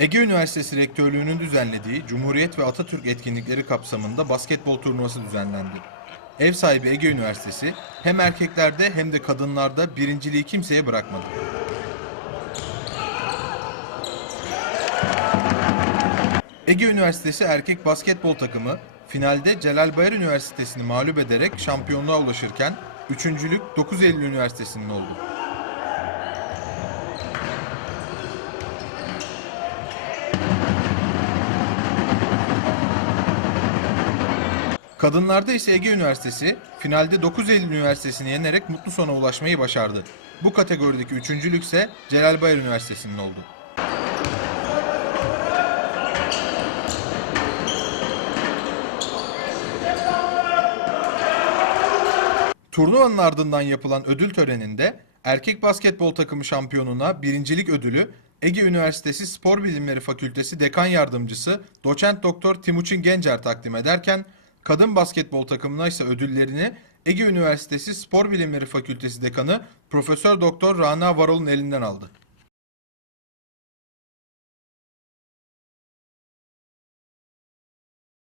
Ege Üniversitesi Rektörlüğü'nün düzenlediği Cumhuriyet ve Atatürk etkinlikleri kapsamında basketbol turnuvası düzenlendi. Ev sahibi Ege Üniversitesi hem erkeklerde hem de kadınlarda birinciliği kimseye bırakmadı. Ege Üniversitesi erkek basketbol takımı finalde Celal Bayar Üniversitesi'ni mağlup ederek şampiyonluğa ulaşırken üçüncülük 9 Eylül Üniversitesi'nin oldu. Kadınlarda ise Ege Üniversitesi finalde 9 Eylül Üniversitesi'ni yenerek mutlu sona ulaşmayı başardı. Bu kategorideki üçüncülük ise Celal Bayar Üniversitesi'nin oldu. Turnuvanın ardından yapılan ödül töreninde erkek basketbol takımı şampiyonuna birincilik ödülü Ege Üniversitesi Spor Bilimleri Fakültesi Dekan Yardımcısı Doçent Doktor Timuçin Gencer takdim ederken kadın basketbol takımına ise ödüllerini Ege Üniversitesi Spor Bilimleri Fakültesi Dekanı Profesör Doktor Rana Varol'un elinden aldı.